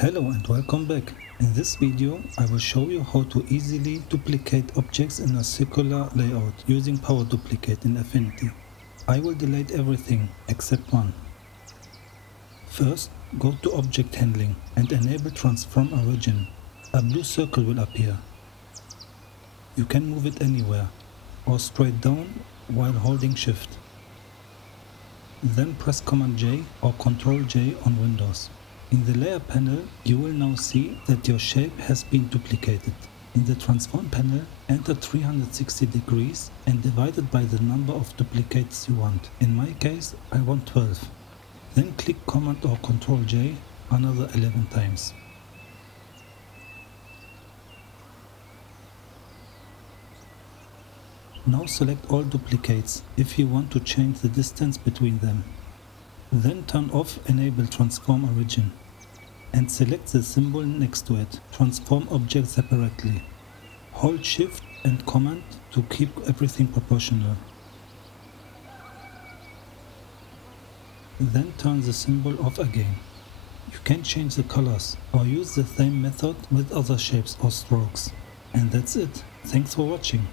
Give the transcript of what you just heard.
Hello and welcome back. In this video I will show you how to easily duplicate objects in a circular layout using Power Duplicate in Affinity. I will delete everything except one. First, go to Object Handling and enable Transform Origin. A blue circle will appear. You can move it anywhere or straight down while holding Shift. Then press Command J or Ctrl J on Windows. In the layer panel, you will now see that your shape has been duplicated. In the transform panel, enter 360 degrees and divide it by the number of duplicates you want. In my case, I want 12. Then click Command or Ctrl J another 11 times. Now select all duplicates if you want to change the distance between them. Then turn off Enable Transform Origin and select the symbol next to it, Transform Object Separately. Hold Shift and Command to keep everything proportional. Then turn the symbol off again. You can change the colors or use the same method with other shapes or strokes. And that's it. Thanks for watching.